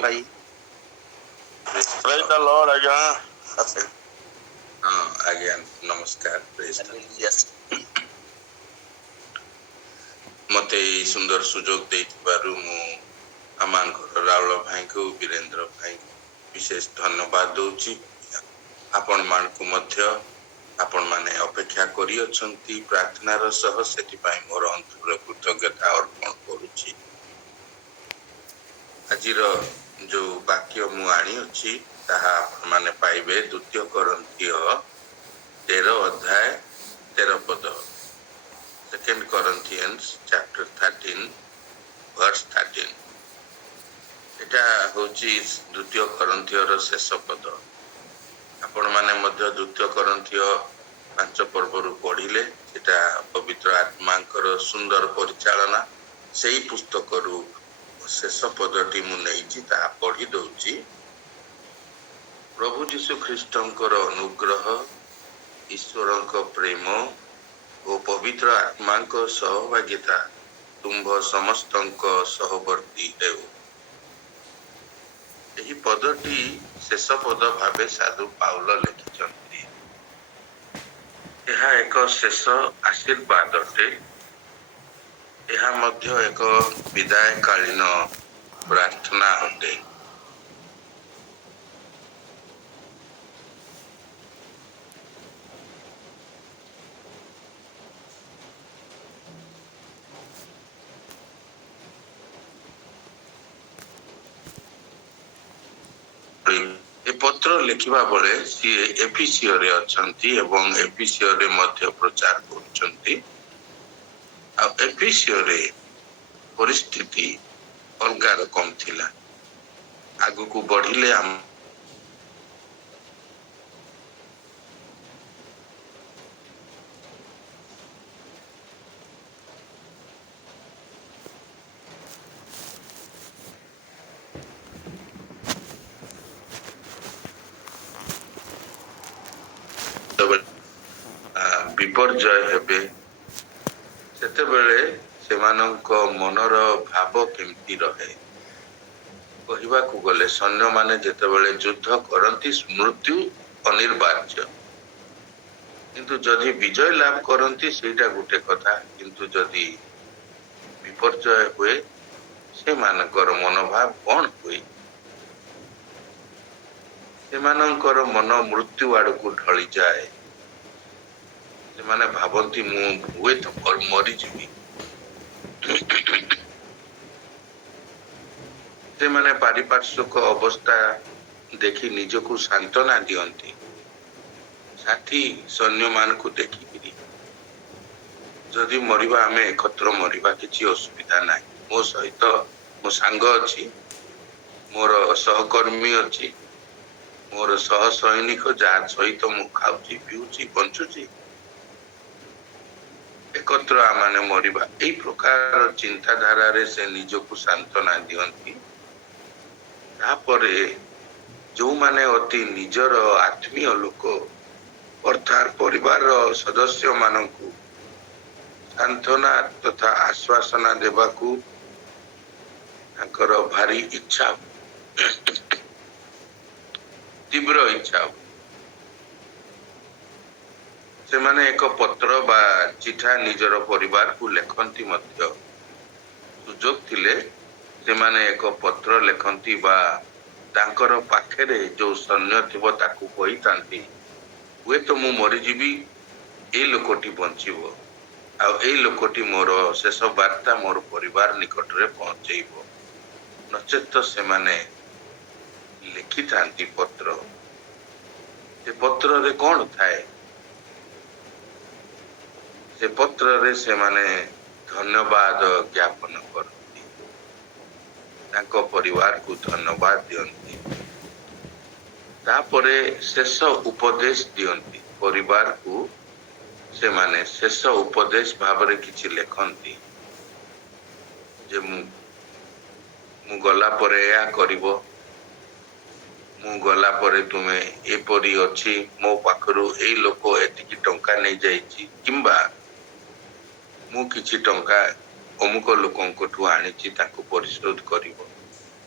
भाई praise the Lord आज्ञा हाँ आज्ञा नमस्कार प्रेज यस मते सुंदर सुजोग देइथिबारु मु आमानकर राउल भाई को वीरेंद्र भाई विशेष धन्यवाद दूची। आपण मानकु मध्य आपण माने अपेक्षा करी अछंती प्रार्थनार सह सेटिपाई मोर अंतर कृतज्ञता अर्पण करूची। आजिर जो वाक्य मु आनी अछि ताहा माने पाइबे द्वितीय कोरिन्थिय 13 अध्याय 13 पद। 2 Corinthians chapter 13 verse 13। एटा होची द्वितीय कोरिन्थियर शेष पद। आपण माने मध्य द्वितीय कोरिन्थिय 5 पर्वरु पढ़िले सेटा पवित्र आत्मांकर सुंदर परिचालना सेही पुस्तकरू शेष पदटी मु नेइची ता पढ़ी दउची। प्रभु जीशु ख्रीष्टंकर अनुग्रह ईश्वरंक प्रेम और पवित्र आत्मांक सहभागिता तुम्भ समस्तंक सहवर्ती हेउ। एही पदटी शेष पद भावे साधु पाउल लिखिछन्ति। एहा एक शेष आशीर्वाद अटे। एहा मध्य एक विदायकालीन प्रार्थना अटे। ए पत्र लिखिबा बेले सी एफिसियो रे अछंती एवं एफिसियो रे मध्य प्रचार करूछंती। आ एफिसियो रे परिस्थिति अलगा रकम थिला। आगु को बढ़िले हम विपर्जय हेबे सेते बेले सेमानंक मनर भाव केमती रहे। कहिबा को गले सैन्य माने जेते बेले युद्ध करंती मृत्यु अनिर्वार्य, किंतु जदि विजय लाभ करंती सेटा गुटे कथा, किंतु जदि विपर्जय हुए सेमानकर मनोभाव कोन हुए? सेमानकर मन मृत्यु आड़ को ढली जाए। सेमाने भावंती मु हुए तो मरी जीवी। सेमाने पारिपार्श्विक अवस्था देखि निजको सांत्वना दियंती। साथी सैन्य मान को देखिकिरी जदि मरिबा आमे एकत्र मरिबा किछि असुविधा नाही। मो सहित मो सांग अछि, मोर सहकर्मी अछि, मोर सह सैनिक जा सहित मु खाउची पिउची बंचुची, एकत्र आमाने मरिबा एई प्रकार चिंताधारा रे से निजको सांत्वना दियंती। तापरे जो माने अति निजर आत्मीय लोक अर्थात परिवार सदस्य मानकु सांत्वना तथा आश्वासना देबाकू ताकर भारी इच्छा, तीव्र इच्छा। से माने एक पत्र बा चिठा निजर परिवार को लेखंती मध्य सुजोग थिले से माने एक पत्र लेखंती बा तांकर पाखेरे जो सैन्य थिबो ताकू कहितांती हुए तो मु मरि जीवी, ए लोकटी बंचिबो आ ए लोकटी मोर शेष वार्ता मोर परिवार निकट रे पहुंचेइबो। नचेत से माने लिखितांती पत्र। से पत्र रे कोन थाए? से पत्र रे से माने धन्यवाद ज्ञापन करती, तांको परिवार को धन्यवाद दियंती। तापरे शेष उपदेश दियंती परिवार को। से माने शेष उपदेश भावरे किछि लेखंती जे मु गला परे या करिवो, मु गला परे तुमे एपरी अछि, मो पाखरु एई लोक एतिकी टंका नै जाईची, किंबा मु किछि टंका अमुक लोकंकठु आनिची ताको परिशोध करिवो।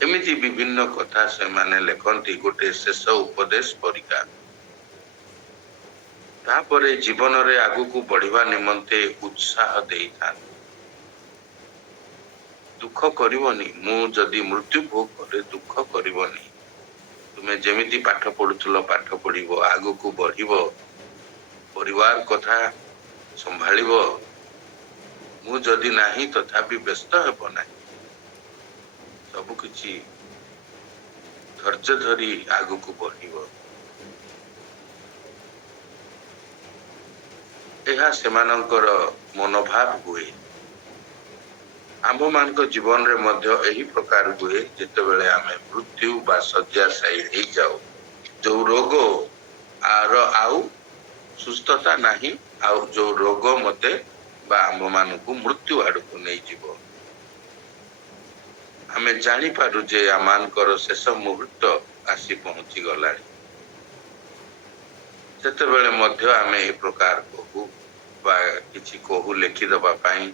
ଏମିତି ବିଭିନ୍ନ କଥା ସେମାନେ ଲେଖନ୍ତି ଗୋଟେ ଶେଷ ଉପଦେଶ ପରିକା। ତାପରେ ଜୀବନରେ ଆଗକୁ ବଢିବା ନିମନ୍ତେ ଉତ୍ସାହ ଦେଇଥାନ୍ତି। ଦୁଃଖ କରିବନି, ମୁଁ ଯଦି ମୃତ୍ୟୁ ଭୋଗ କରେ ଦୁଃଖ କରିବନି। ତୁମେ ଯେମିତି ପାଠ ପଢୁଥିଲ ପାଠ ପଢିବ, ଆଗକୁ ବଢିବ, ପରିବାର କଥା ସମ୍ଭାଳିବ। ମୁଁ ଯଦି ନାହିଁ ତଥାପି ବ୍ୟସ୍ତ ହେବ ନାହିଁ। ସବୁ କିଛି ଧୈର୍ଯ୍ୟ ଧରି ଆଗକୁ ବଢିବ। ଏହା ସେମାନଙ୍କର ମନୋଭାବ ହୁଏ। ଆମ୍ଭମାନଙ୍କ ଜୀବନରେ ମଧ୍ୟ ଏହି ପ୍ରକାର ହୁଏ। ଯେତେବେଳେ ଆମେ ମୃତ୍ୟୁ ବା ଶଯ୍ୟାଶାୟୀ ହେଇଯାଉ, ଯୋଉ ରୋଗ ଆଉ ସୁସ୍ଥତା ନାହିଁ, ଆଉ ଯୋଉ ରୋଗ ମତେ ବା ଆମ୍ଭମାନଙ୍କୁ ମୃତ୍ୟୁ ଆଡକୁ ନେଇଯିବ, ଆମେ ଜାଣିପାରୁ ଯେ ଆମମାନଙ୍କର ଶେଷ ମୁହୂର୍ତ୍ତ ଆସି ପହଞ୍ଚି ଗଲାଣି। ସେତେବେଳେ ମଧ୍ୟ ଆମେ ଏ ପ୍ରକାର କହୁ ବା କିଛି କହୁ ଲେଖିଦବା ପାଇଁ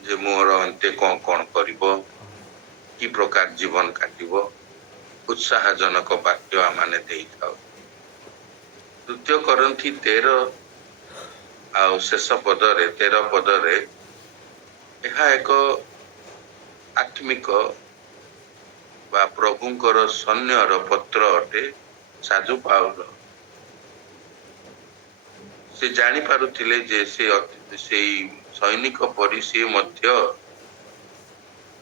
ଯେ ମୋର ଅନ୍ତେ କଣ କରିବ, କି ପ୍ରକାର ଜୀବନ କାଟିବ, ଉତ୍ସାହଜନକ ବାକ୍ୟ ଆମେ ଦେଇଥାଉ। 2 କରନ୍ଥୀ 13 ଆଉ ଶେଷ ପଦରେ 13 ପଦରେ ଏହା ଏକ ଆତ୍ମିକ ବା ପ୍ରଭୁଙ୍କର ସୈନ୍ୟର ପତ୍ର ଅଟେ। ସାଧୁ ପାଉଲ ସେ ଜାଣିପାରୁଥିଲେ ଯେ ସେଇ ସୈନିକ ପରି ସେ ମଧ୍ୟ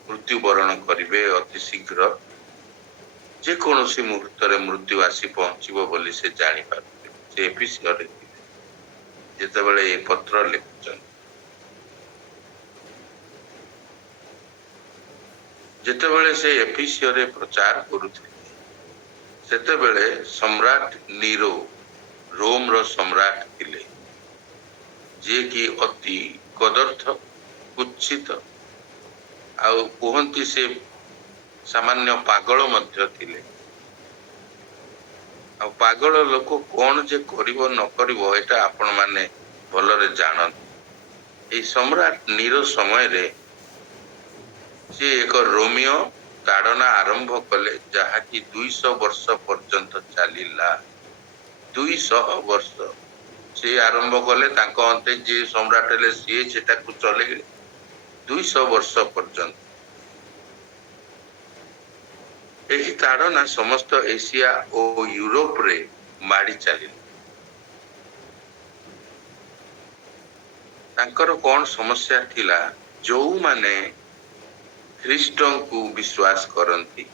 ମୃତ୍ୟୁବରଣ କରିବେ ଅତି ଶୀଘ୍ର। ଯେକୌଣସି ମୁହୂର୍ତ୍ତରେ ମୃତ୍ୟୁ ଆସି ପହଞ୍ଚିବ ବୋଲି ସେ ଜାଣିପାରୁଥିଲେ। ସେ ଏଫିସିୟରେ ଥିଲେ ଯେତେବେଳେ ଏ ପତ୍ର ଲେଖୁଛନ୍ତି। ଯେତେବେଳେ ସେ ଏଫିସିୟରେ ପ୍ରଚାର କରୁଥିଲେ, ସେତେବେଳେ ସମ୍ରାଟ ନିରୋ ରୋମର ସମ୍ରାଟ ଥିଲେ, ଯିଏକି ଅତି କଦର୍ଥ, କୁତ୍ସିତ, ଆଉ କୁହନ୍ତି ସେ ସାମାନ୍ୟ ପାଗଳ ମଧ୍ୟ ଥିଲେ। ଆଉ ପାଗଳ ଲୋକ କଣ ଯେ କରିବ ନ କରିବ ଏଟା ଆପଣ ମାନେ ଭଲରେ ଜାଣନ୍ତି। ଏଇ ସମ୍ରାଟ ନିରୋ ସମୟରେ ସେ ଏକ ରୋମିଓ ତାଡନା ଆରମ୍ଭ କଲେ, ଯାହାକି 200 ବର୍ଷ ପର୍ଯ୍ୟନ୍ତ ଚାଲିଲା। 200 ବର୍ଷ ସେ ଆରମ୍ଭ କଲେ, ତାଙ୍କ ଅନ୍ତେ ଯିଏ ସମ୍ରାଟ ହେଲେ ସିଏ ସେଟାକୁ ଚଲେଇଲେ 200 ବର୍ଷ ପର୍ଯ୍ୟନ୍ତ। ଏହି ତାଡନା ସମସ୍ତ ଏସିଆ ଓ ୟୁରୋପରେ ମାଡି ଚାଲିଲା। ତାଙ୍କର କଣ ସମସ୍ୟା ଥିଲା? ଯୋଉମାନେ ଖ୍ରୀଷ୍ଟଙ୍କୁ ବିଶ୍ୱାସ କରନ୍ତି,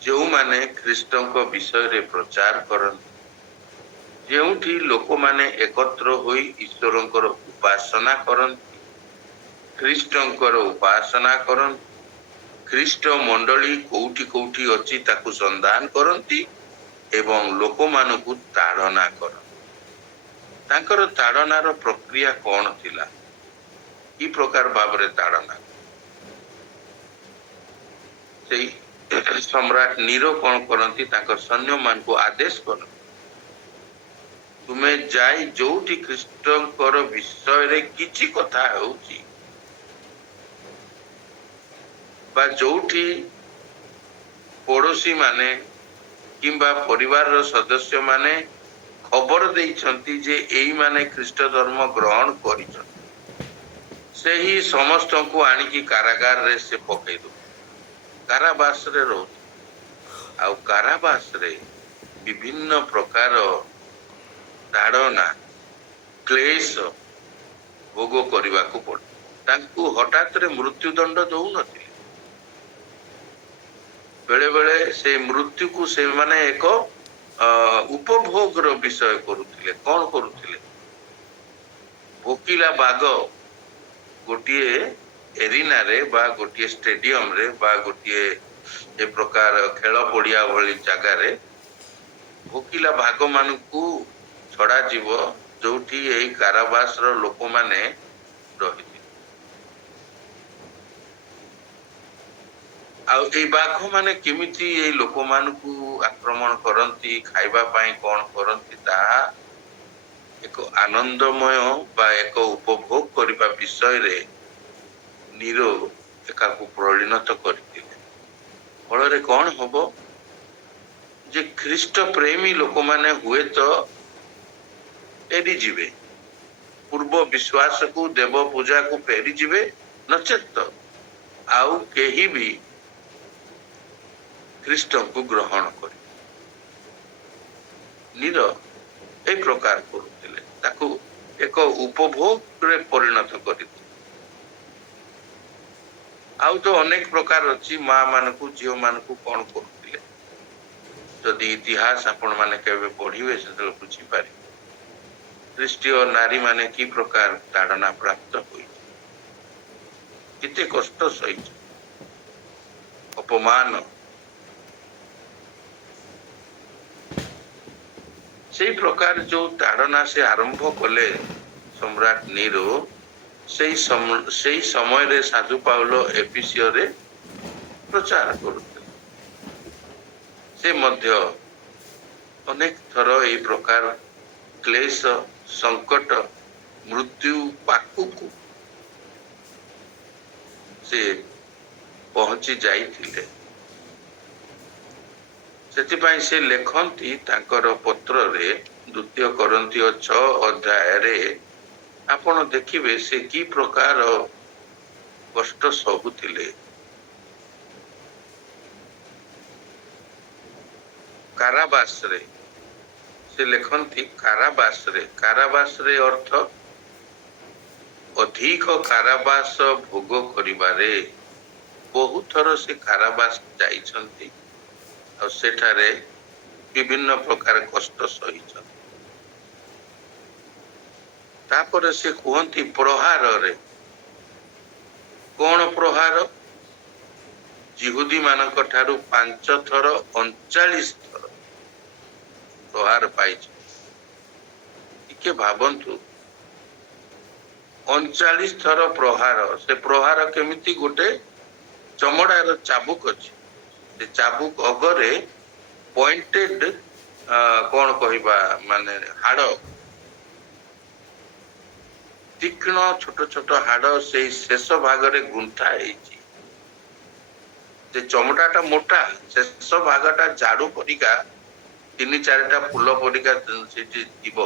ଯେଉଁମାନେ ଖ୍ରୀଷ୍ଟଙ୍କ ବିଷୟରେ ପ୍ରଚାର କରନ୍ତି, ଯେଉଁଠି ଲୋକମାନେ ଏକତ୍ର ହୋଇ ଈଶ୍ୱରଙ୍କର ଉପାସନା କରନ୍ତି, ଖ୍ରୀଷ୍ଟଙ୍କର ଉପାସନା କରନ୍ତି, ଖ୍ରୀଷ୍ଟ ମଣ୍ଡଳୀ କୋଉଠି କୋଉଠି ଅଛି ତାକୁ ସନ୍ଧାନ କରନ୍ତି ଏବଂ ଲୋକମାନଙ୍କୁ ତାଡନା କରନ୍ତି। ତାଙ୍କର ତାଡନାର ପ୍ରକ୍ରିୟା କଣ ଥିଲା? କି ପ୍ରକାର ଭାବରେ ତାଡନା? ସେଇ ସମ୍ରାଟ ନିରୋ କଣ କରନ୍ତି? ତାଙ୍କ ସୈନ୍ୟମାନଙ୍କୁ ଆଦେଶ କରନ୍ତି, ତୁମେ ଯାଇ ଯୋଉଠି ଖ୍ରୀଷ୍ଟଙ୍କର ବିଷୟରେ କିଛି କଥା ହେଉଛି ବା ଯୋଉଠି ପଡୋଶୀ ମାନେ କିମ୍ବା ପରିବାରର ସଦସ୍ୟ ମାନେ ଖବର ଦେଇଛନ୍ତି ଯେ ଏଇମାନେ ଖ୍ରୀଷ୍ଟ ଧର୍ମ ଗ୍ରହଣ କରିଛନ୍ତି, ସେହି ସମସ୍ତଙ୍କୁ ଆଣିକି କାରାଗାରରେ ସେ ପକେଇ ଦଉ, କାରାବାସରେ ରହୁଥିଲେ। ଆଉ କାରାବାସରେ ବିଭିନ୍ନ ପ୍ରକାର ତାଡନା, କ୍ଲେଶ ଭୋଗ କରିବାକୁ ପଡେ। ତାଙ୍କୁ ହଠାତରେ ମୃତ୍ୟୁଦଣ୍ଡ ଦଉନଥିଲେ। ବେଳେ ବେଳେ ସେ ମୃତ୍ୟୁକୁ ସେମାନେ ଏକ ଉପଭୋଗର ବିଷୟ କରୁଥିଲେ। କଣ କରୁଥିଲେ? ଭୋକିଲା ବାଘ ଗୋଟିଏ ଏରିନାରେ ବା ଗୋଟିଏ ଷ୍ଟାଡିୟମରେ ବା ଗୋଟିଏ ଏ ପ୍ରକାର ଖେଳ ପଡିଆ ଭଳି ଜାଗାରେ ଭୋକିଲା ବାଘ ମାନଙ୍କୁ ଛଡାଯିବ, ଯୋଉଠି ଏହି କାରାବାସର ଲୋକମାନେ ରହିଥିଲେ। ଆଉ ଏଇ ବାଘ ମାନେ କେମିତି ଏଇ ଲୋକମାନଙ୍କୁ ଆକ୍ରମଣ କରନ୍ତି, ଖାଇବା ପାଇଁ କଣ କରନ୍ତି, ତାହା ଏକ ଆନନ୍ଦମୟ ବା ଏକ ଉପଭୋଗ କରିବା ବିଷୟରେ ନିରୋ ଏକାକୁ ପରିଣତ କରିଥିଲେ। ଫଳରେ କ'ଣ ହବ ଯେ ଖ୍ରୀଷ୍ଟ ପ୍ରେମୀ ଲୋକମାନେ ହୁଏତ ଫେରିଯିବେ, ପୂର୍ବ ବିଶ୍ୱାସକୁ ଦେବ ପୂଜାକୁ ଫେରିଯିବେ, ନଚେତ ଆଉ କେହି ବି ଖ୍ରୀଷ୍ଟଙ୍କୁ ଗ୍ରହଣ କରିବେ। ନୀର এই ପ୍ରକାର କରୁଥିଲେ, ତାକୁ ଏକ ଉପଭୋଗରେ ପରିଣତ କରିଥିଲେ। ଆଉ ତ ଅନେକ ପ୍ରକାର ଅଛି, ମା ମାନଙ୍କୁ ଝିଅ ମାନଙ୍କୁ କ'ଣ କରୁଥିଲେ, ଯଦି ଇତିହାସ ଆପଣ ମାନେ କେବେ ପଢିବେ ସେତେବେଳେ ବୁଝିପାରିବେ ଖ୍ରୀଷ୍ଟୀୟ ନାରୀ ମାନେ କି ପ୍ରକାର ତାଡ଼ନା ପ୍ରାପ୍ତ ହୋଇଛି, କେତେ କଷ୍ଟ ସହିଛି, ଅପମାନ। ସେଇ ପ୍ରକାର ଯୋଉ ତାଡ଼ନା ସେ ଆରମ୍ଭ କଲେ ସମ୍ରାଟ ନୀରୋ, ସେଇ ସମୟରେ ସାଧୁ ପାଉଲ ଏଫେସିୟରେ ପ୍ରଚାର କରୁଥିଲେ। ସେ ମଧ୍ୟ ଅନେକ ଥର এই ପ୍ରକାର କ୍ଲେଶ, ସଂକଟ, ମୃତ୍ୟୁ ପାଖକୁ ସେ ପହଞ୍ଚି ଯାଇଥିଲେ। ସେଥିପାଇଁ ସେ ଲେଖନ୍ତି ତାଙ୍କର ପତ୍ରରେ, ଦ୍ୱିତୀୟ କରନ୍ଥୀୟ 6 ଅଧ୍ୟାୟରେ ଆପଣ ଦେଖିବେ ସେ କି ପ୍ରକାର କଷ୍ଟ ସହୁଥିଲେ। କାରାବାସରେ ସେ ଲେଖନ୍ତି, କାରାବାସରେ ଅର୍ଥ ଅଧିକ କାରାବାସ ଭୋଗ କରିବାରେ। ବହୁ ଥର ସେ କାରାବାସ ଯାଇଛନ୍ତି ଆଉ ସେଠାରେ ବିଭିନ୍ନ ପ୍ରକାର କଷ୍ଟ ସହିଛନ୍ତି। ତାପରେ ସେ କୁହନ୍ତି ପ୍ରହାରରେ। କ'ଣ ପ୍ରହାର? ଜିହୁଦୀ ମାନଙ୍କ ଠାରୁ 5 ଥର 39 ଥର ପ୍ରହାର ପାଇଛି। ଟିକେ ଭାବନ୍ତୁ, 39 ଥର ପ୍ରହାର। ସେ ପ୍ରହାର କେମିତି? ଗୋଟେ ଚମଡ଼ାର ଚାବୁକ ଅଛି, ସେ ଚାବୁକ ଅଗରେ ପଏଣ୍ଟେଡ କ'ଣ କହିବା ମାନେ ହାଡ଼, ତୀକ୍ଷ୍ଣ ଛୋଟ ଛୋଟ ହାଡ଼ ସେଇ ଶେଷ ଭାଗରେ ଗୁନ୍ଥା ହେଇଛି। ସେ ଚମଡ଼ାଟା ମୋଟା, ଶେଷ ଭାଗଟା ଝାଡୁ ପରିକା 3-4ଟା ଫୁଲ ପରିକା ସେଠି ଥିବ।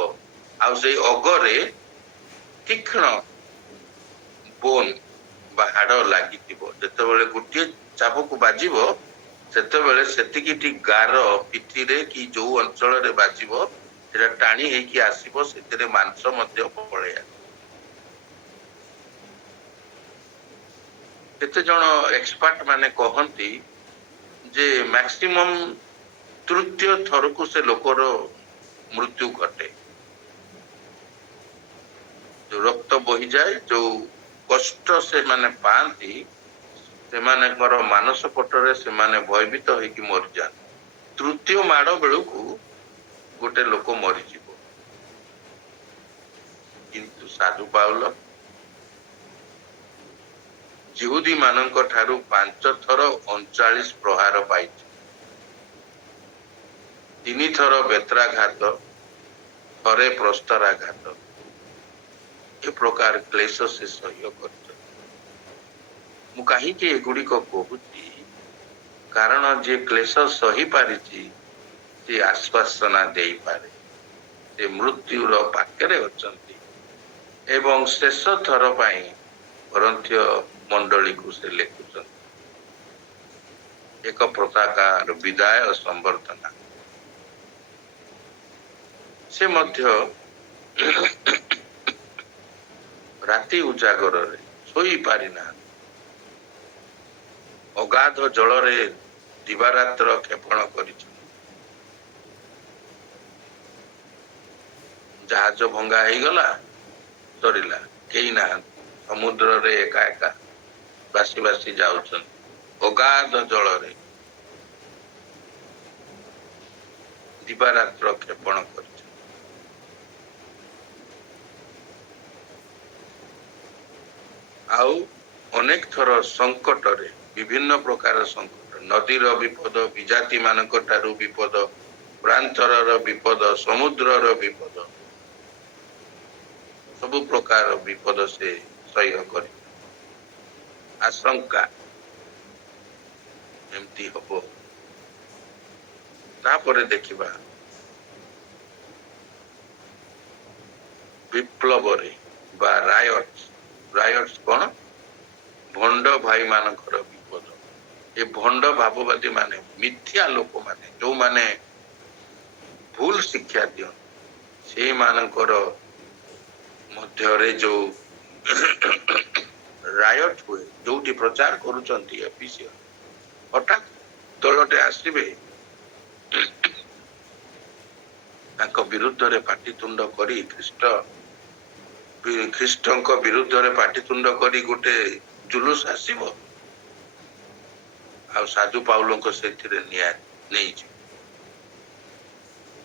ଆଉ ସେଇ ଅଗରେ ତୀକ୍ଷ୍ଣ ବୋନ୍ ବା ହାଡ଼ ଲାଗିଥିବ। ଯେତେବେଳେ ଗୋଟିଏ ଚାବୁକ ବାଜିବ ସେତେବେଳେ ସେତିକି ଗାର ପିଠିରେ କି ଯୋଉ ଅଞ୍ଚଳରେ ବାଜିବ ସେଟା ଟାଣି ହେଇକି ଆସିବ, ସେଥିରେ ମାଂସ ମଧ୍ୟ ପଳେଇ ଆସିବ। କେତେ ଜଣ ଏକ୍ସପର୍ଟ ମାନେ କହନ୍ତି ଯେ ମ୍ୟାକ୍ସିମମ୍ ତୃତୀୟ ଥରକୁ ସେ ଲୋକର ମୃତ୍ୟୁ ଘଟେ। ଯୋଉ ରକ୍ତ ବୋହିଯାଏ, ଯୋଉ କଷ୍ଟ ସେମାନେ ପାଆନ୍ତି, ସେମାନଙ୍କର ମାନସ ପଟରେ ସେମାନେ ଭୟଭୀତ ହେଇକି ମରିଯାଆନ୍ତି। ତୃତୀୟ ମାଡ଼ ବେଳକୁ ଗୋଟେ ଲୋକ ମରିଯିବ। କିନ୍ତୁ ସାଧୁ ପାଉଲ ଜିହୁଦୀ ମାନଙ୍କ ଠାରୁ 5 ଥର 39 ପ୍ରହାର ପାଇଛି। 3 ଥର ବେତ୍ରାଘାତ, ଥରେ ପ୍ରସ୍ତରାଘାତ। ଏ ପ୍ରକାର କ୍ଲେଶ ସେ ସହ୍ୟ କରିଛନ୍ତି। ମୁଁ କାହିଁକି ଏଗୁଡିକ କହୁଛି? କାରଣ ଯିଏ କ୍ଲେଶ ସହି ପାରିଛି ସେ ଆଶ୍ୱାସନା ଦେଇପାରେ, ସେ ମୃତ୍ୟୁର ପାଖରେ ଅଛନ୍ତି ଏବଂ ଶେଷ ଥର ପାଇଁ କରନ୍ଥୀୟ ମଣ୍ଡଳୀକୁ ସେ ଲେଖୁଛନ୍ତି ଏକ ପ୍ରକାର ବିଦାୟ ସମ୍ବର୍ଦ୍ଧନା। ସେ ମଧ୍ୟ ରାତି ଉଜାଗରରେ ଶୋଇ ପାରିନାହାନ୍ତି। ଅଗାଧ ଜଳରେ ଦିବାରାତ୍ର କ୍ଷେପଣ କରିଛନ୍ତି। ଜାହାଜ ଭଙ୍ଗା ହେଇଗଲା, ସରିଲା, କେହି ନାହାନ୍ତି। ସମୁଦ୍ରରେ ଏକା ଏକା ଭାସି ଭାସି ଯାଉଛନ୍ତି। ଅଗାଧ ଜଳରେ ଦିବାରାତ୍ର କ୍ଷେପଣ କରିଛନ୍ତି। ଆଉ ଅନେକ ଥର ସଂକଟରେ, ବିଭିନ୍ନ ପ୍ରକାର ସଂକଟ, ନଦୀର ବିପଦ, ବିଜାତି ମାନଙ୍କ ଠାରୁ ବିପଦ, ପ୍ରାନ୍ତରର ବିପଦ, ସମୁଦ୍ରର ବିପଦ, ସବୁ ପ୍ରକାର ବିପଦ ସେ ସହ୍ୟ କରି ଆଶଙ୍କା ଏମିତି ହବ। ତାପରେ ଦେଖିବା ବିପ୍ଳବରେ ବା ରାୟଟ୍ସ କଣ? ଭଣ୍ଡ ଭାଇ ମାନଙ୍କର ବିପଦ। ଏ ଭଣ୍ଡ ଭାବବାଦୀ ମାନେ, ମିଥ୍ୟା ଲୋକମାନେ, ଯୋଉମାନେ ଭୁଲ ଶିକ୍ଷା ଦିଅନ୍ତି, ସେଇମାନଙ୍କର ମଧ୍ୟରେ ଯୋଉ ରାୟଟ ହୁଏ, ଯୋଉଠି ପ୍ରଚାର କରୁଛନ୍ତି ଏପିସିଓ, ହଠାତ୍ ଦଳଟେ ଆସିବେ, ତାଙ୍କ ବିରୁଦ୍ଧରେ ପାଟିତୁଣ୍ଡ କରି ଖ୍ରୀଷ୍ଟଙ୍କ ବିରୁଦ୍ଧରେ ପାଟିତୁଣ୍ଡ କରି ଗୋଟେ ଜୁଲୁସ ଆସିବ, ଆଉ ସାଧୁ ପାଉଲଙ୍କ ସେଥିରେ ନେଇଯିବ।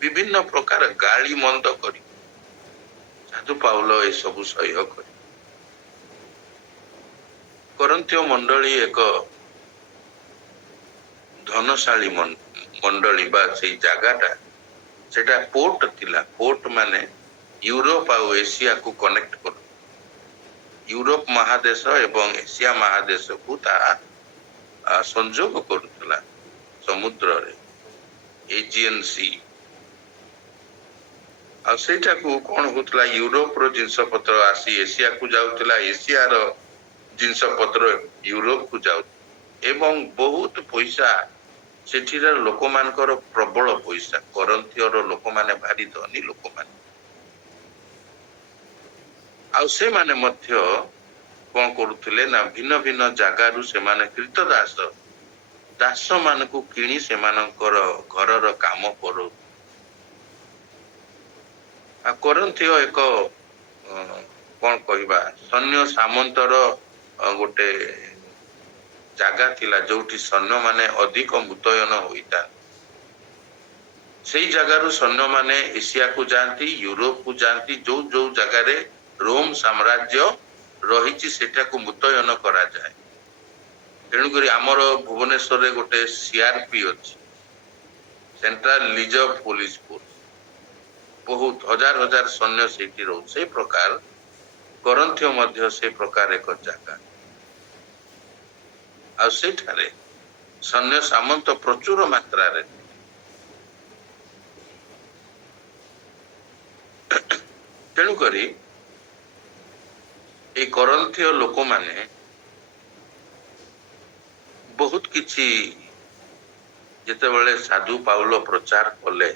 ବିଭିନ୍ନ ପ୍ରକାର ଗାଳି ମନ୍ଦ କରି ସାଧୁ ପାଉଲ ଏସବୁ ସହ୍ୟ କରି। କରନ୍ଥୀୟ ମଣ୍ଡଳୀ ଏକ ଧନଶାଳୀ ମଣ୍ଡଳୀ ବା ସେଇ ଜାଗାଟା, ସେଟା ପୋର୍ଟ ଥିଲା। ପୋର୍ଟ ମାନେ ୟୁରୋପ ଆଉ ଏସିଆକୁ କନେକ୍ଟ କରୁ, ୟୁରୋପ ମହାଦେଶ ଏବଂ ଏସିଆ ମହାଦେଶକୁ ତାହା ସଂଯୋଗ କରୁଥିଲା ସମୁଦ୍ରରେ, ଏଜିଏନ୍ ସି। ଆଉ ସେଇଟାକୁ କଣ ହଉଥିଲା, ୟୁରୋପର ଜିନିଷ ପତ୍ର ଆସି ଏସିଆକୁ ଯାଉଥିଲା, ଏସିଆର ଜିନିଷ ପତ୍ର ୟୁରୋପକୁ ଯାଉଥିଲା ଏବଂ ବହୁତ ପଇସା, ସେଠିର ଲୋକମାନଙ୍କର ପ୍ରବଳ ପଇସା। କରନ୍ଥୀୟର ଲୋକମାନେ ଭାରି ଧନୀ ଲୋକମାନେ, ଆଉ ସେମାନେ ମଧ୍ୟ କଣ କରୁଥିଲେ ନା, ଭିନ୍ନ ଭିନ୍ନ ଜାଗାରୁ ସେମାନେ ଦାସ ମାନଙ୍କୁ କିଣି ସେମାନଙ୍କର ଘରର କାମ କରୁ। ଆଉ କରନ୍ଥୀୟ ଏକ କଣ କହିବା, ସୈନ୍ୟ ସାମନ୍ତର ଗୋଟେ ଜାଗା ଥିଲା, ଯୋଉଠି ସୈନ୍ୟ ମାନେ ଅଧିକ ମୁତୟନ ହୋଇଥାନ୍ତି। ସେଇ ଜାଗାରୁ ସୈନ୍ୟମାନେ ଏସିଆକୁ ଯାଆନ୍ତି, ୟୁରୋପକୁ ଯାଆନ୍ତି, ଯୋଉ ଯୋଉ ଜାଗାରେ ରୋମ ସାମ୍ରାଜ୍ୟ ରହିଛି ସେଟାକୁ ମୁତୟନ କରାଯାଏ। ତେଣୁକରି ଆମର ଭୁବନେଶ୍ୱରରେ ଗୋଟେ ସିଆରପି ଅଛି, ସେଣ୍ଟ୍ରାଲ ରିଜର୍ଭ ପୋଲିସ ଫୋର୍ସ, ବହୁତ ହଜାର ହଜାର ସୈନ୍ୟ ସେଇଠି ରହୁଛି। ସେଇ ପ୍ରକାର କରନ୍ଥୀୟ ମଧ୍ୟ ସେଇ ପ୍ରକାର ଏକ ଜାଗା, ଆଉ ସେଠାରେ ସୈନ୍ୟ ସାମନ୍ତ ପ୍ରଚୁର ମାତ୍ରାରେ। ତେଣୁକରି এই କରନ୍ଥୀୟ ଲୋକମାନେ ବହୁତ କିଛି, ଯେତେବେଳେ ସାଧୁ ପାଉଲ ପ୍ରଚାର କଲେ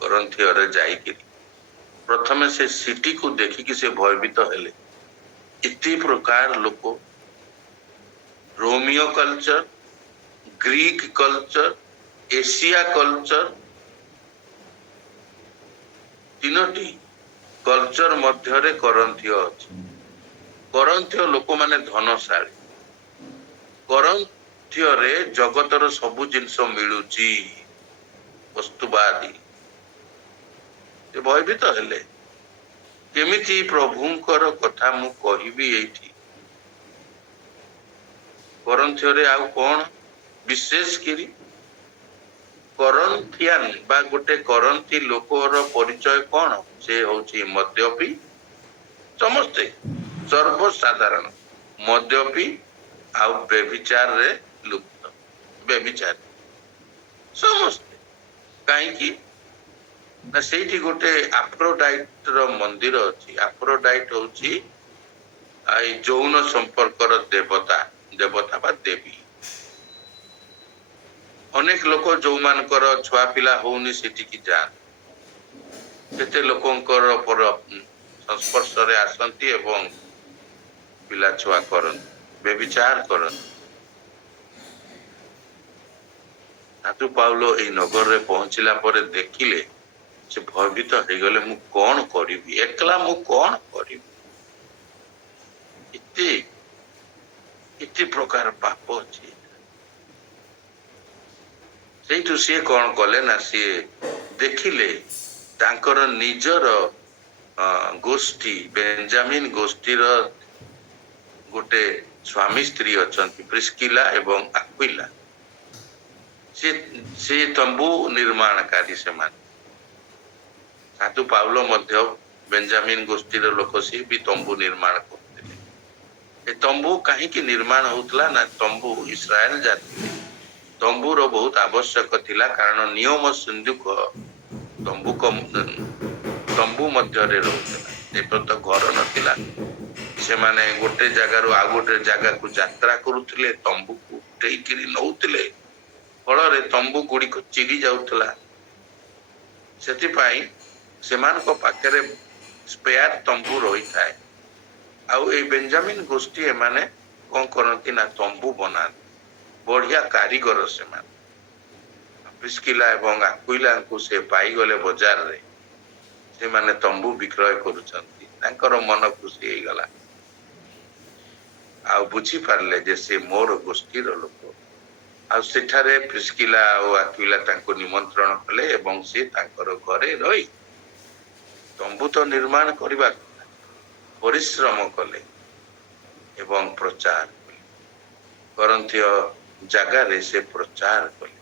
କରନ୍ଥୀୟରେ ଯାଇକିରି, ପ୍ରଥମେ ସେ ସିଟିକୁ ଦେଖିକି ସେ ଭୟଭୀତ ହେଲେ। ଏତେ ପ୍ରକାର ଲୋକ, Roman culture, Greek culture, Asia culture, ତିନୋଟି କଲଚର ମଧ୍ୟରେ କରନ୍ଥୀୟ ଅଛି। କରନ୍ଥୀୟ ଲୋକମାନେ ଧନଶାଳୀ, କରନ୍ଥୀୟରେ ଜଗତର ସବୁ ଜିନିଷ ମିଳୁଛି, ବସ୍ତୁବାଦୀ। ସେ ଭୟଭୀତ ହେଲେ, କେମିତି ପ୍ରଭୁଙ୍କର କଥା ମୁଁ କହିବି ଏଇଠି। କରନ୍ଥୀୟରେ ଆଉ କଣ ବିଶେଷ କରି କରନ୍ଥିଆନ ବା ଗୋଟେ କରନ୍ଥୀ ଲୋକର ପରିଚୟ କଣ? ସେ ହଉଛି ମଦ୍ୟପୀ। ସମସ୍ତେ ସର୍ବସାଧାରଣ ମଦ୍ୟପୀ ଆଉ ବ୍ୟଭିଚାରରେ ଲୁପ୍ତ, ବ୍ୟଭିଚାରୀ ସମସ୍ତେ। କାହିଁକି ନା ସେଇଠି ଗୋଟେ ଆଫ୍ରୋଡାଇଟ ର ମନ୍ଦିର ଅଛି। ଆଫ୍ରୋଡାଇଟ ହଉଛି ଏଇ ଯୌନ ସମ୍ପର୍କର ଦେବତା ବା ଦେବୀ। ଅନେକ ଲୋକ ଯୋଉମାନଙ୍କର ଛୁଆ ପିଲା ହଉନି ସେଠିକି ଯାଆନ୍ତି, କେତେ ଲୋକଙ୍କର ସଂସ୍ପର୍ଶରେ ଆସନ୍ତି ଏବଂ ପିଲା ଛୁଆ କରନ୍ତି, ବ୍ୟଭିଚାର କରନ୍ତି। ସାଧୁ ପାଉଲ ଏଇ ନଗରରେ ପହଞ୍ଚିଲା ପରେ ଦେଖିଲେ, ସେ ଭୟଭୀତ ହେଇଗଲେ, ମୁଁ କଣ କରିବି, ଏକଲା ମୁଁ କଣ କରିବି। ଏତେ ପ୍ରକାର ପାପ ଅଛି। ସେଇଠୁ ସିଏ କଣ କଲେ ନା, ସିଏ ଦେଖିଲେ ତାଙ୍କର ନିଜର ଗୋଷ୍ଠୀ, ବେଞ୍ଜାମିନ ଗୋଷ୍ଠୀର ଗୋଟେ ସ୍ୱାମୀ ସ୍ତ୍ରୀ ଅଛନ୍ତି, ପ୍ରିସ୍କିଲା ଏବଂ ଆକ୍ୱିଲା। ସେ ତମ୍ବୁ ନିର୍ମାଣକାରୀ ସେମାନେ। ସାଧୁ ପାଉଲ ମଧ୍ୟ ବେଞ୍ଜାମିନ ଗୋଷ୍ଠୀର ଲୋକ, ସିଏ ବି ତମ୍ବୁ ନିର୍ମାଣ କରୁଥିଲେ। ए तंबू कहीं निर्माण होतला ना तंबू इस्राएल जाति तंबूर बहुत आवश्यक थिला कारण नियम सिंधुक तंबू को तंबू मध्यरे रहउतला एतो तो घर नथिला से माने गोटे जगार आ गोटे जगह को यात्रा करुथिले तंबू को उठेइकिरी नउथिले फल तंबू गुड़ी को चिरी जाउथला सेति पाई सेमान को पाखरे स्पेयर तंबू रही थाए आउ ए बेंजामिन गोष्ठी एमाने कोन करंती ना तंबू बना बढ़िया कारीगर से प्रिस्किला एवं आक्विला को से पाई गले बाजार रे से माने तंबू विक्रय करूछंती तांकर मन खुशी हे गला आ बुझी पारले जे से मोर गोष्ठी रो लोक आ सेठारे प्रिस्किला और आक्विला तांको निमंत्रण कले एवं से तांकर घरे रही तंबू तो निर्माण करबा परिश्रम कले एवं प्रचार कले करंथिय जगह रे से प्रचार कले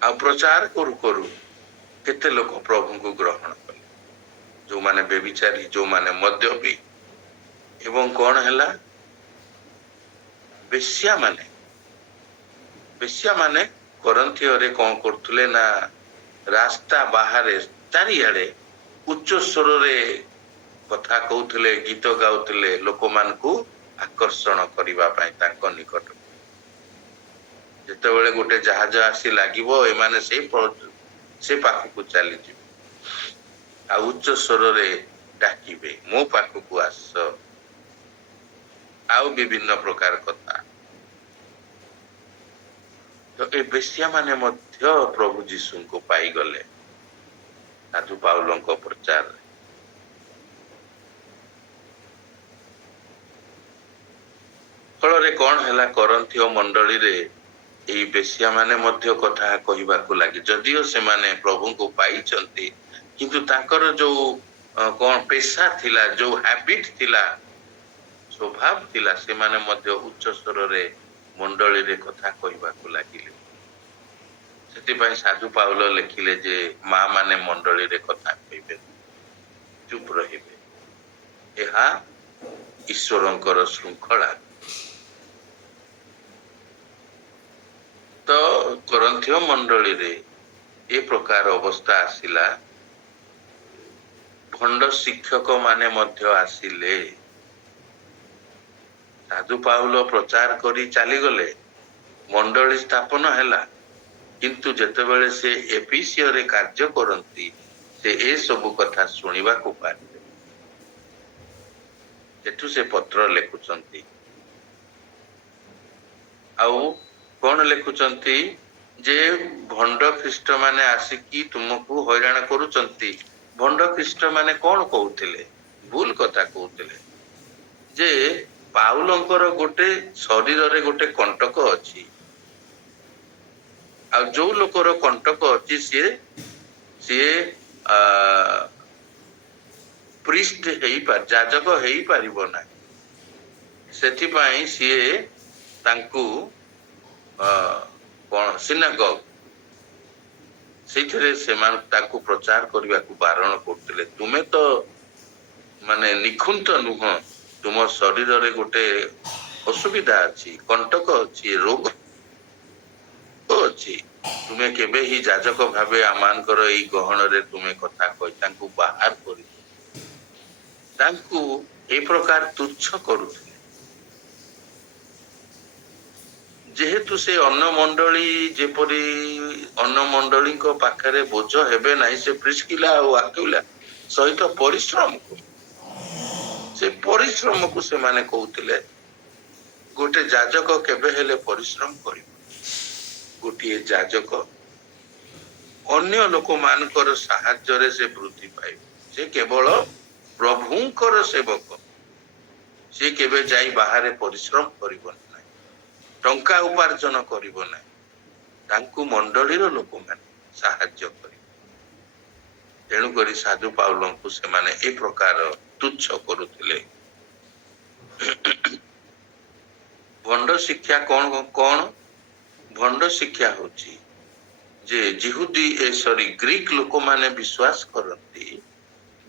आ प्रचार करू करू केते लोक प्रभु को ग्रहण कले जो माने बेविचारी जो माने मद्यपी एवं कौन हैला बेश्या माने करंथिय रे कौन करथुले ना रास्ता बाहर चारिआडे उच्च स्वर रे कथा कहउथले गीत गाउथले लोक मान को आकर्षण करिबा पई तांको निकट जेतेबेले गोटे जहाज आसी लागिबो ए माने से पाख को चली जिवे आ उच्च स्वर रे डाकिबे मो पाख को आस आउ विभिन्न प्रकार कथा तो ए बेश्या माने मध्य प्रभु जीशु को पाई गले साधु पाउलों को प्रचार फल रे कौन हैला करंथियो मंडली रे एई बेश्या माने मध्य कथा कहिबा को लागि जदियो से माने प्रभु को पाई चंती किंतु तांकर जो कौन पेशा थिला जो हैबिट थिला स्वभाव थिला से माने मध्य उच्च स्वर रे मंडली रे कथा कहिबा को लागिले सेति पई साधु पाउलो लिखिले जे मां माने मंडली रे कथा कहिबे चुप रहिबे एहा ईश्वरंकर श्रृंखला तो करंथियो मंडली रे ए प्रकार अवस्था आसिला भंड शिक्षक माने मध्य आसिले साधु पाउलो प्रचार करी चली गले मंडली स्थापन हैला किंतु जेतेबेले से एफिसियो रे कार्य करंती से ए सब कथा सुनिबा को पाते जेठू से पत्र लेखुचंती आउ कौन लेखुचंती जे भंड ख्रीष्ट माने आसिकी तुमको हैरान करूचंती भंड ख्रीष्ट माने कौन कहउथिले भूल कथा कहउथिले जे पाउलंकर गोटे शरीर रे गोटे कंटक अछि आ जो लोकर कंटक अछि से प्रिस्ट हेई पार जाजक हेई पारिबो ना सेथि पई सिए तांकू कोन सिनागोग सेठरे सेमान ताकू प्रचार करबा को बारण करथिले तुमे तो माने निखुंत नुह तुम शरीर रे गोटे असुविधा अछि कंटक अछि रोग अछि तुमे केबे ही जाजक भाबे आमान कर एई गहन रे तुमे कथा कहि तांकू बाहर करि तांकू ए प्रकार तुच्छ करूथिले जेहेतु से अन्न मंडली जेपरी अन्न मंडली को पाखरे बोझ हेबे नाही से प्रिस्किला और आक्विला सहित परिश्रम को से परिश्रम को से माने कहउथिले गोटे जाजक केबे हेले परिश्रम करिवो गोटे जाजक अन्य लोक मानकर सहाय्य रे से वृद्धि पाइब से केवल प्रभुंकर सेवक से केबे जाई बाहर परिश्रम करिवो नाही टंका उपार्जन करिवो नाही तांकू मंडली रो लोक माने सहाय्य करिवो तेणु करी साधु पाउलों को से माने ए प्रकार तुच्छ करुथिले भंड शिक्षा कौन कौन भंड शिक्षा होची जे जिहुदी ए ग्रीक लोक माने विश्वास करती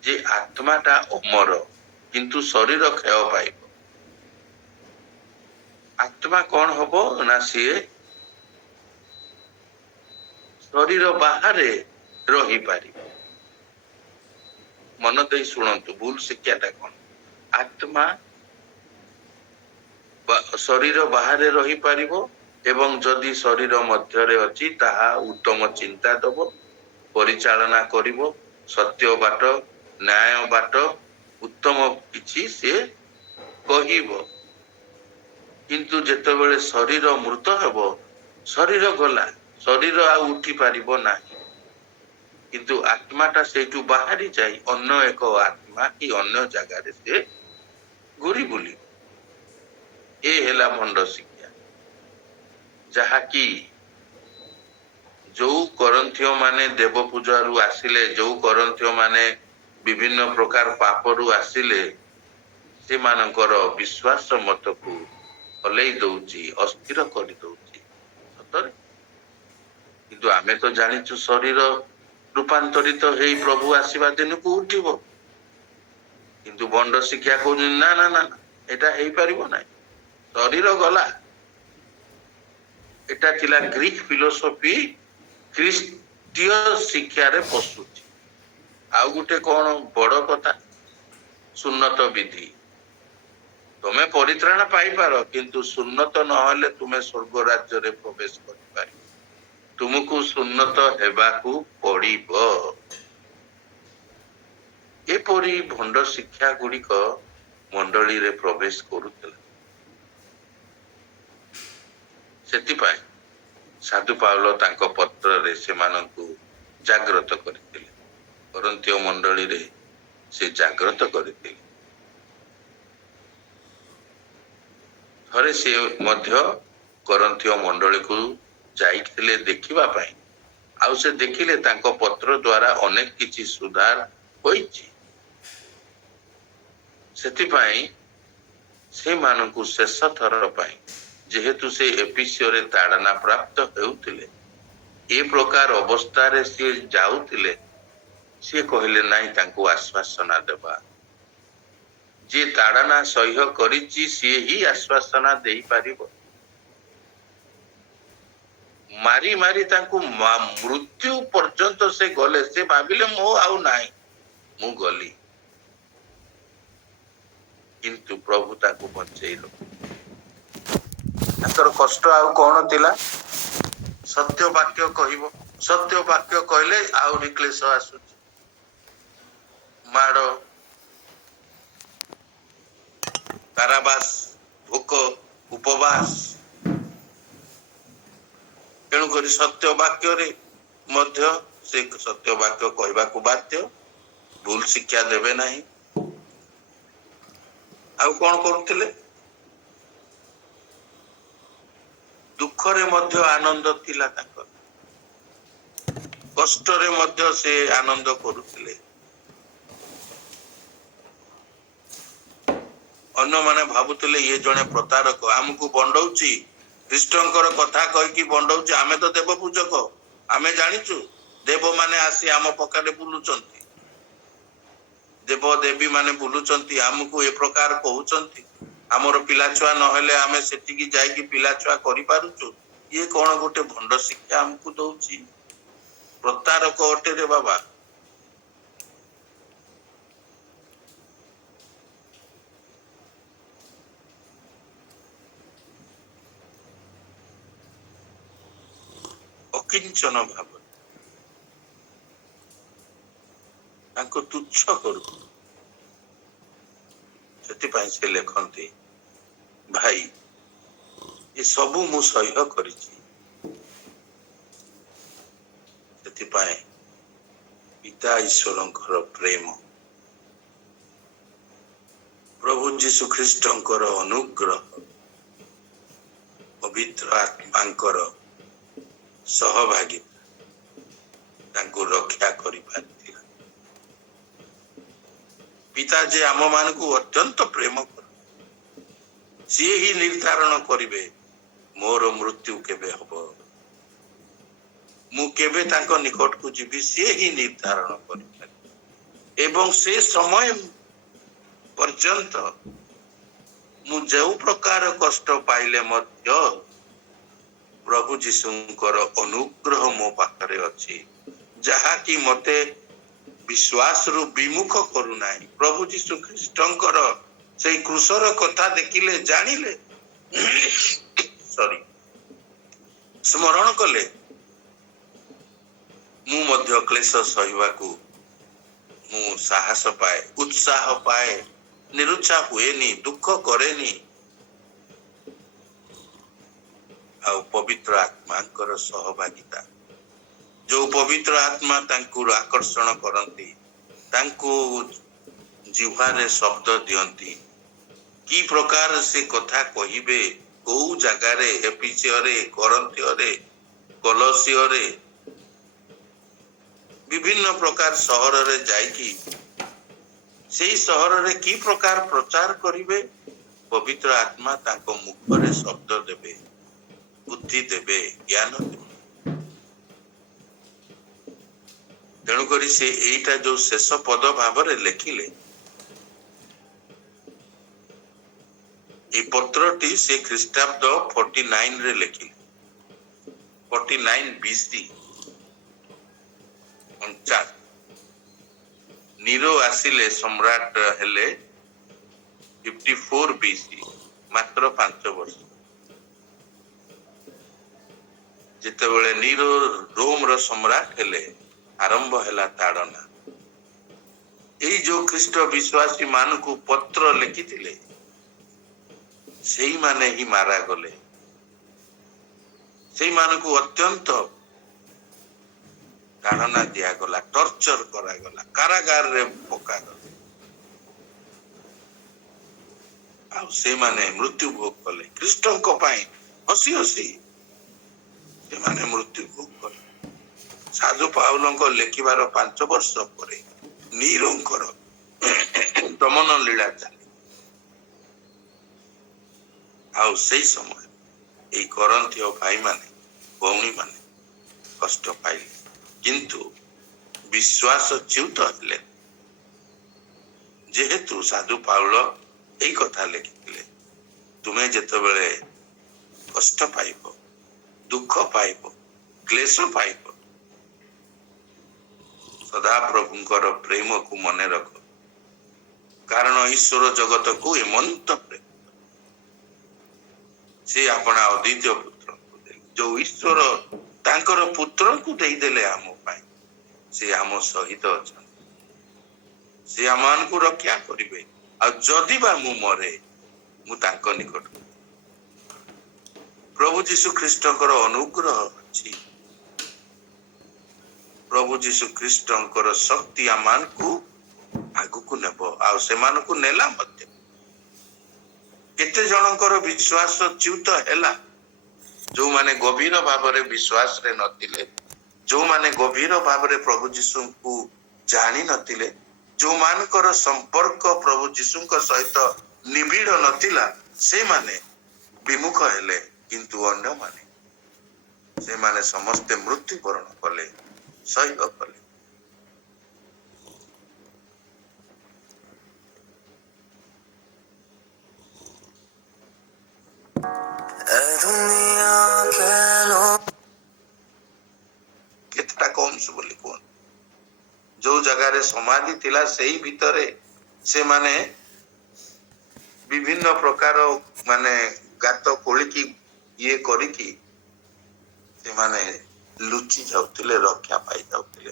जे आत्माटा अमर କିନ୍ତୁ ଶରୀର କ୍ଷୟ ପାଇବ। ଆତ୍ମା କଣ ହବ ନା ସିଏ ଶରୀର ବାହାରେ ରହିପାରିବ। ମନ ଦେଇ ଶୁଣନ୍ତୁ, ଭୁଲ ଶିକ୍ଷାଟା କଣ? ଆତ୍ମା ଶରୀର ବାହାରେ ରହିପାରିବ ଏବଂ ଯଦି ଶରୀର ମଧ୍ୟରେ ଅଛି ତାହା ଉତ୍ତମ ଚିନ୍ତା ଦବ, ପରିଚାଳନା କରିବ, ସତ୍ୟ ବାଟ, ନ୍ୟାୟ ବାଟ, ଉତ୍ତମ କିଛି ସେ କହିବ। କିନ୍ତୁ ଯେତେବେଳେ ଶରୀର ମୃତ ହେବ, ଶରୀର ଗଲା, ଶରୀର ଆଉ ଉଠି ପାରିବ ନାହିଁ। କିନ୍ତୁ ଆତ୍ମାଟା ସେଇଠୁ ବାହାରି ଯାଇ ଅନ୍ୟ ଏକ ଆତ୍ମା କି ଅନ୍ୟ ଜାଗାରେ ସେ ଘୁରି ବୁଲିବ। ଏ ହେଲା ଭଣ୍ଡ ଶିକ୍ଷା, ଯାହାକି ଯୋଉ କରନ୍ଥୀୟ ମାନେ ଦେବ ପୂଜାରୁ ଆସିଲେ, ଯୋଉ କରନ୍ଥୀୟ ମାନେ ବିଭିନ୍ନ ପ୍ରକାର ପାପରୁ ଆସିଲେ, ସେମାନଙ୍କର ବିଶ୍ୱାସ ମତକୁ ହଲେଇ ଦଉଛି, ଅସ୍ଥିର କରିଦଉଛି ସତରେ। କିନ୍ତୁ ଆମେ ତ ଜାଣିଛୁ ଶରୀର ରୂପାନ୍ତରିତ ହେଇ ପ୍ରଭୁ ଆସିବା ଦିନକୁ ଉଠିବ। କିନ୍ତୁ ଭଣ୍ଡ ଶିକ୍ଷା କହୁଛନ୍ତି ନା ନା ନା, ଏଟା ହେଇପାରିବ ନାହିଁ, ଶରୀର ଗଲା। এটা ଥିଲା ଗ୍ରୀକ ଫିଲୋସଫି, ଖ୍ରୀଷ୍ଟୀୟ ଶିକ୍ଷାରେ ପଶୁଛି। ଆଉ ଗୋଟେ କଣ ବଡ କଥା, ସୁନ୍ନତ ବିଧି। ତମେ ପରିତ୍ରାଣ ପାଇପାର, କିନ୍ତୁ ସୁନ୍ନତ ନହେଲେ ତୁମେ ସ୍ୱର୍ଗ ରାଜ୍ୟରେ ପ୍ରବେଶ କରିପାରିବ। ତୁମକୁ ସୁନ୍ନତ ହେବାକୁ ପଡିବ। ଏପରି ଭଣ୍ଡ ଶିକ୍ଷା ଗୁଡିକ ମଣ୍ଡଳୀରେ ପ୍ରବେଶ କରୁଥିଲା। ସେଥିପାଇଁ ସାଧୁ ପାଉଲ ତାଙ୍କ ପତ୍ରରେ ସେମାନଙ୍କୁ ଜାଗ୍ରତ କରିଥିଲେ। କରନ୍ଥୀୟ ମଣ୍ଡଳୀରେ ସେ ଜାଗ୍ରତ କରିଥିଲେ। ଥରେ ସେ ମଧ୍ୟ କରନ୍ଥୀୟ ମଣ୍ଡଳୀକୁ ଯାଇଥିଲେ ଦେଖିବା ପାଇଁ। ଆଉ ସେ ଦେଖିଲେ ତାଙ୍କ ପତ୍ର ଦ୍ୱାରା ଅନେକ କିଛି ସୁଧାର ହୋଇଛି। ସେଥିପାଇଁ ସେମାନଙ୍କୁ ଶେଷ ଥର ପାଇଁ, ଯେହେତୁ ସେ ଏପିସିଓରେ ତାଡ଼ନା ପ୍ରାପ୍ତ ହେଉଥିଲେ, ଏ ପ୍ରକାର ଅବସ୍ଥାରେ ସିଏ ଯାଉଥିଲେ, ସିଏ କହିଲେ ନାଇଁ ତାଙ୍କୁ ଆଶ୍ୱାସନା ଦେବା। ଯିଏ ତାଡ଼ନା ସହ୍ୟ କରିଛି ସିଏ ହିଁ ଆଶ୍ୱାସନା ଦେଇପାରିବ। ମାରି ମାରି ତାଙ୍କୁ ମୃତ୍ୟୁ ପର୍ଯ୍ୟନ୍ତ ସେ ଗଲେ। ସେ ଭାବିଲେ ମୁଁ ଆଉ ନାହିଁ, ମୁଁ ଗଲି। କିନ୍ତୁ ପ୍ରଭୁ ତାଙ୍କୁ ବଞ୍ଚେଇଲେ। ତାଙ୍କର କଷ୍ଟ ଆଉ କଣ ଥିଲା? ସତ୍ୟ ବାକ୍ୟ କହିବ। ସତ୍ୟ ବାକ୍ୟ କହିଲେ ଆହୁରି କ୍ଲେଶ ଆସୁଛି, ମାଡ଼, କାରାବାସ, ଭୋକ, ଉପବାସ। ତେଣୁକରି ସତ୍ୟ ବାକ୍ୟରେ ମଧ୍ୟ ସେ ସତ୍ୟ ବାକ୍ୟ କହିବାକୁ ବାଧ୍ୟ, ଭୁଲ ଶିକ୍ଷା ଦେବେ ନାହିଁ। ଆଉ କଣ କରୁଥିଲେ? ଦୁଃଖରେ ମଧ୍ୟ ଆନନ୍ଦ ଥିଲା ତାଙ୍କର, କଷ୍ଟରେ ମଧ୍ୟ ସେ ଆନନ୍ଦ କରୁଥିଲେ। ଅନ୍ୟମାନେ ଭାବୁଥିଲେ ଇଏ ଜଣେ ପ୍ରତାରକ, ଆମକୁ ବଣ୍ଡଉଛି, ଖ୍ରୀଷ୍ଟଙ୍କର କଥା କହିକି ବଣ୍ଡଉଛି। ଆମେ ତ ଦେବ ପୂଜକ, ଆମେ ଜାଣିଛୁ ଦେବ ମାନେ ଆସି ଆମ ପକାରେ ବୁଲୁଛନ୍ତି, ଦେବ ଦେବୀ ମାନେ ବୁଲୁଛନ୍ତି, ଆମକୁ ଏ ପ୍ରକାର କହୁଛନ୍ତି। ଆମର ପିଲାଛୁଆ ନହେଲେ ଆମେ ସେଠିକି ଯାଇକି ପିଲାଛୁଆ କରିପାରୁଛୁ। ଇଏ କଣ ଗୋଟେ ଭଣ୍ଡ ଶିକ୍ଷା ଆମକୁ ଦଉଛି? ପ୍ରତାରକ ଅଟେରେ ବାବା। ଅକିଞ୍ଚନ ଭାବରେ ତାଙ୍କୁ ତୁଚ୍ଛ କରୁ। ସେଥିପାଇଁ ସେ ଲେଖନ୍ତି, ଭାଇ ଏ ସବୁ ମୁଁ ସହ୍ୟ କରିଛି। ସେଥିପାଇଁ ପିତା ଈଶ୍ୱରଙ୍କର ପ୍ରେମ, ପ୍ରଭୁ ଯୀଶୁ ଖ୍ରୀଷ୍ଟଙ୍କର ଅନୁଗ୍ରହ, ପବିତ୍ର ଆତ୍ମାଙ୍କର ସହଭାଗିତା ତାଙ୍କୁ ରକ୍ଷା କରିପାରିଥିଲା। ପିତା ଯେ ଆମ ମାନଙ୍କୁ ଅତ୍ୟନ୍ତ ପ୍ରେମ କରେ, ସିଏ ହିଁ ନିର୍ଦ୍ଧାରଣ କରିବେ ମୋର ମୃତ୍ୟୁ କେବେ ହବ, ମୁଁ କେବେ ତାଙ୍କ ନିକଟକୁ ଯିବି, ସିଏ ହିଁ ନିର୍ଦ୍ଧାରଣ କରିପାରିବେ। ଏବଂ ସେ ସମୟ पर्यंत मु जो प्रकार कष्ट पाइले मध्य प्रभु जीशुंकर अनुग्रह मो पाखरे अछि जहा कि मते विश्वास रु विमुख करू नाही। प्रभु जीशु ख्रीष्टंकर से क्रूसर कथा देखिले जानिले सॉरी स्मरण कले मु मध्य क्लेश सहिबाकू मु साहस पाए उत्साह पाए निरुत्साह हुएनी दुख करेनी आ पवित्र आत्मांकर सहभागिता जो पवित्र आत्मा तांकु आकर्षण करती तांकु जिह्वारे शब्द दियंती की प्रकार से कथा कहिबे को जगारे एपिसियरे करंतियरे कलसियरे विभिन्न प्रकार सहर रे जाइकी सेही सहर रे की प्रकार प्रचार करिवे पवित्र आत्मा तांको मुख रे शब्द देबे बुद्धि देबे ज्ञान देबे। तेणु करी से एटा जो शेष पद भाव रे लेखिले ए पत्रटी से ख्रीष्टाब्द 49 रे लेखिले 49 BC नीरो आसिले सम्राट हेले 54 BC मात्र 5 वर्ष जितेबेले नीरो रोम रो सम्राट हेले आरंभ हेला ताड़ना एई जो ख्रीष्ट विश्वासी मान को पत्र लिखिथिले सेही माने ही मारा गले सेही मान को अत्यंत ताड़ना दिया गला टर्चर करा गला कारागार रे पका गला आ से माने मृत्यु भोग कले ख्रीष्टन को पाई हसी हसी से माने मृत्यु भोग कले। साधु पाउलंक लेखिबार 5 वर्ष परे नीरोंकर दमन लीला चली आ से समय ए करंथियो भाई माने भौणी माने कष्ट पाइले किंतु विश्वास च्युत हेले जेहेतु साधु पाउल एई कथा लिखिले तुमे जेतेबेले कष्ट पाइबो दुख पाइबो क्लेश पाइबो सदा प्रभुंकर प्रेम को मने रख कारण ईश्वर जगत को एमंत प्रेम से अपना अद्वितीय पुत्र को दे जो ईश्वर तांकर पुत्र को दे देले आम पाई से आम सहित अच्छा से आमान को रक्षा करिवे आ जदि बा मु मरे मु तांको निकट प्रभु जीशु ख्रीष्टकर अनुग्रह अछि प्रभु जीशु ख्रीष्टकर शक्ति आमान को आगु को नेबो आ से मान को नेला मध्य केते जनकर विश्वास च्युत हैला जो माने गभीर भाव रे विश्वास रे नथिले जो माने गभीर भाव रे प्रभु जीशु को जानी नथिले जो मानकर संपर्क प्रभु जीशु को सहित निबिड़ नथिला से माने विमुख हेले किंतु अन्य माने से माने समस्त मृत्यु वरण कले सही कले। केतटा कम से बोली कोन जो जगह रे समाधि थिला सेही भितरे से माने विभिन्न प्रकार माने गात खोलिकी ये करिकी से माने लुचि जाउतिले रक्षा पाई जाउतिले